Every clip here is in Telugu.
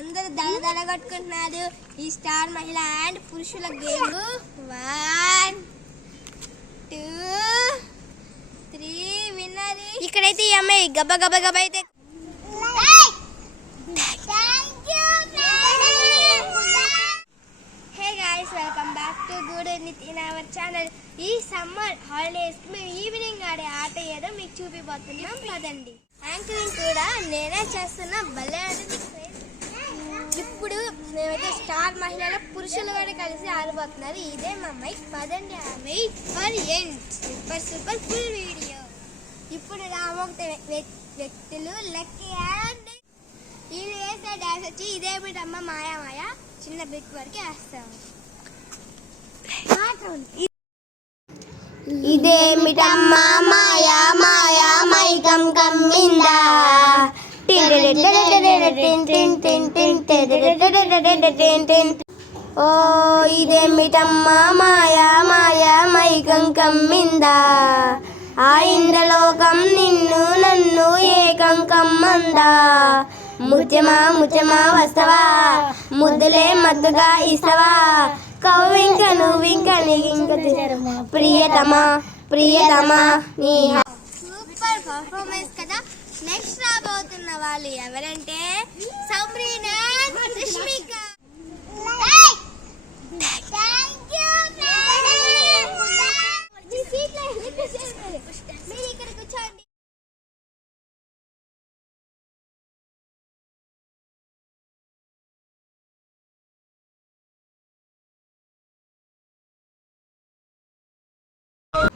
అందరూ దడ కొట్టుకుంటున్నారు ఈ స్టార్ మహిళ అండ్ పురుషుల గేమ్. 1 2 3 విన్నర్. ఇక్కడైతే ఈ అమ్మాయి గబ గబ గబ అయితే welcome back to good in our channel. ఈ సమ్మర్ హాలిడేస్ మేము ఈవినింగ్ ఆడే ఆట ఏదో మీకు చూపిపోతున్నాం పదండి. యాంకరింగ్ కూడా నేనే చేస్తున్నా, భలే అనేది. ఇప్పుడు మేమైతే స్టార్ మహిళల పురుషులు కూడా కలిసి ఆడిపోతున్నారు. ఇదే మా మైక్, పదండి. Wait for and super super full video. ఇప్పుడు రామోక్త వ్యక్తులు లక్కీ అండ్ వీళ్ళు వేసే డాన్స్ వచ్చి ఇదేమిటమ్మ మాయా మాయా చిన్న బిట్ వరకు వేస్తాము. ఇదేమిటమ్మా మాయా మాయా మైకం కమ్మిందా, ఓ ఇదేమిటమ్మా మాయా మాయా మైకం కమ్మిందా, ఆ ఇంద్రలోకం నిన్ను నన్ను ఏకం కమ్మందా, ముత్యమా ముత్యమా వస్తవా ముద్దులే మద్దుగా ఇస్తవా, కవ్వింక నువ్వింక నీకింక ప్రియతమా ప్రియతమా నీ. సూపర్ పర్ఫార్మెన్స్ కదా. నెక్స్ట్ రాబోతున్న వాళ్ళు ఎవరంటే సమ్రీనా సుష్మిక. మీరు ఇక్కడ కూర్చోండి.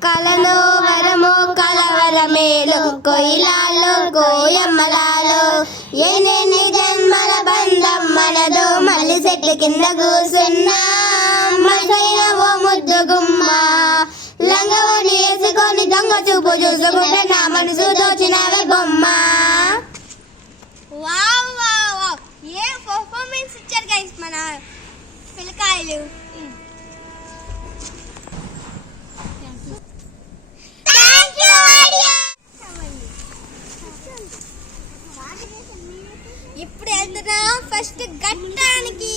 కలలో వరమో కలవరమేలు కొయిలాలో కోయమ్మలాలో ఎన్ని జన్మల బంధం మనదో మళ్ళీ చెట్ల కింద కూసున్నా మసైన ఓ ముద్దు గుమ్మ లంగవని వేసుకొని దొంగ చూపు చూసుకుంటే నా మనసు దోచినవే బొమ్మ. Wow wow wow, a performance ఇచ్చారు గైస్ మన పిల్లకాయలు. ఇప్పుడు వెళ్తున్నాం ఫస్ట్ ఘట్టానికి.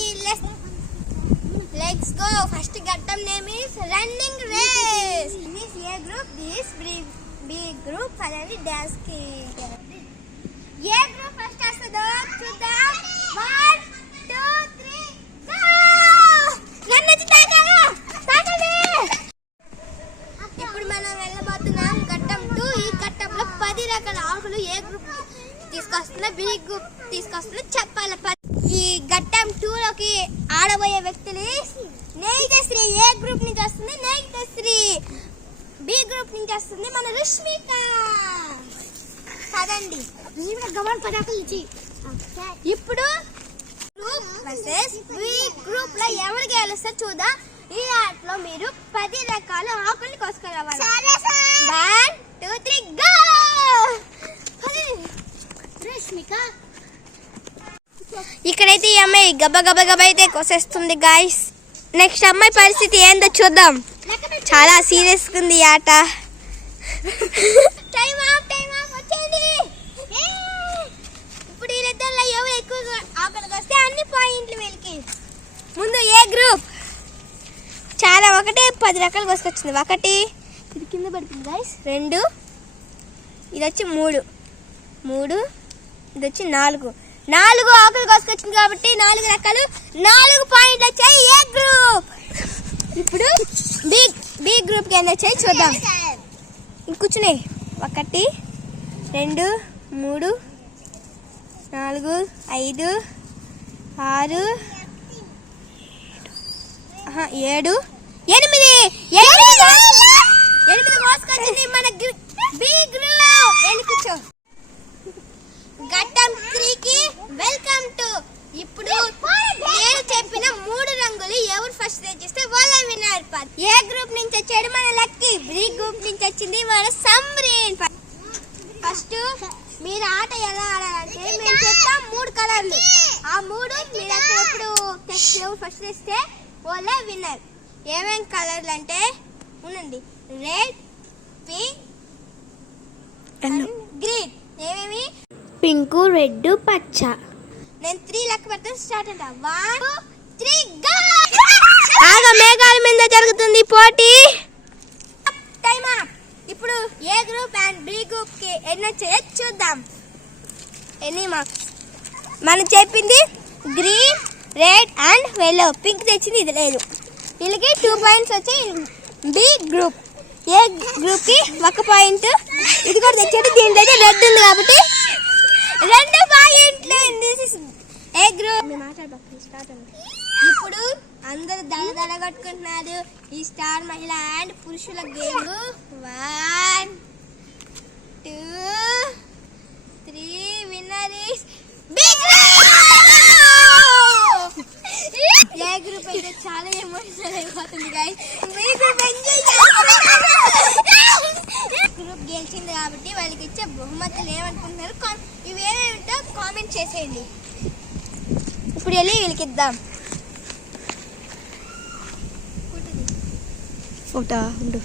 Let's go. ఫస్ట్ ఘట్టం name is running race. This A group, this B group. పదండి డాన్స్ కి. ఏ గ్రూప్ ఫస్ట్ వస్తుందో చూద్దాం. 1 2 3 గో. రన్ వచ్చి తాకాలా తాకండి. ఇప్పుడు మనం వెళ్ళబోతున్నాం ఘట్టం 2. ఈ ఘట్టంలో 10 రకాల ఆకులు ఏ గ్రూప్ తీసుకొస్తున్నా బి గ్రూప్ తీసుకొస్తున్నా చెప్పాలి. ఈ ఘట్టం 2 లోకి ఆడబోయే వ్యక్తులు నేగితశ్రీ ఏ గ్రూప్ నుంచి వస్తుంది, నేగితశ్రీ బి గ్రూప్ నుంచి వస్తుంది మన రుష్మిక. పదండి. ఇప్పుడు గ్రూప్ వర్సెస్ బి గ్రూప్ లో ఎవరు గెలుస్తారు చూద్దాం. ఈ ఆటలో మీరు 10 రకాల ఆకుల్ని కోసుకురావాలి. 1 2 3 గో. ఇక్కడైతే ఈ అమ్మాయి గబ గబ గబ అయితే కోసేస్తుంది గాయస్. నెక్స్ట్ అమ్మాయి పరిస్థితి ఏందో చూద్దాం. చాలా సీరియస్ ఉంది ఈ ఆట. ఇప్పుడు వీళ్ళిద్దరిలో ఎవరు ఎక్కువ ఆకలికి వస్తే అన్ని పాయింట్లు వీళ్ళకి. ముందు ఏ గ్రూప్ చాలా ఒకటే 10 రకాలు కోసుకొచ్చింది. 1 ఇది కింద పడుతుంది గాయస్. 2 ఇది వచ్చి 3 ఇది వచ్చి 4 ఆకులు కోసుకొచ్చింది కాబట్టి 4 రకాలు 4 పాయింట్లు వచ్చాయి ఏ గ్రూప్. ఇప్పుడు బి గ్రూప్కి ఎన్ని వచ్చాయి చూద్దాం. కూర్చున్నాయి. 1 2 3 4 5 6 7 8 కోసుకొచ్చింది మన బి గ్రూప్. కూర్చో. ఘట్టం 3కి వెల్కమ్ టు. ఇప్పుడు నేను చెప్పిన 3 రంగులు ఎవరు ఫస్ట్ తెచ్చిస్తే వాళ్ళ విన్నర్. ఏ గ్రూప్ నుంచి వచ్చాడు మన లక్కీ, బి గ్రూప్ నుంచి వచ్చింది మన సమ్రీన్. ఫస్ట్ మీరు ఆట ఎలా ఆడాలంటే మేము చెప్తాం 3 కలర్లు. ఆ 3 మీరు ఎప్పుడు ఎవరు ఫస్ట్ తెస్తే వాళ్ళే విన్నర్. ఏమేమి కలర్లు అంటే ఉండండి, రెడ్ పింక్ అండ్ గ్రీన్. ఏమేమి? పింక్ రెడ్ పచ్చ. నేను 3 లెక్క పెడతాను. స్టార్ట్ అంట. 1 2 3 గో. ఆగా మేఘాల మీద జరుగుతుంది పోటీ. Time up. ఇప్పుడు ఏ గ్రూప్ అండ్ బి గ్రూప్ కి ఎన్ని వచ్చాయో చూద్దాం. ఎన్ని మార్క్స్ మనం చెప్పింది గ్రీన్, రెడ్ అండ్ వెల్లో. పింక్ తెచ్చింది ఇది లేదు. వీళ్ళకి 2 పాయింట్స్ వచ్చాయి. B group. ఏ గ్రూప్ కి 1 పాయింట్. ఇది కూడా తెచ్చాడు. దీంట్లో అయితే రెడ్ ఉంది కాబట్టి 2 పాయింట్లు. This is A group. ఇప్పుడు అందరు దళదళ కొట్టుకుంటున్నారు. ఈ స్టార్ మహిళ అండ్ పురుషుల game. 1 2 3 winner is B group. A group అయితే చాలా ఎమోషనల్ అయిపోతుంది guys. B group enjoy group గెలిచింది కాబట్టి వాళ్ళకి ఇచ్చే బహుమతులు ఏమనుకుంటున్నారు, ఇవి ఏమేమిటో కామెంట్ చేసేయండి. ఇప్పుడు వెళ్ళి వీళ్ళకి ఇద్దాం. ఫోటో ఉండు.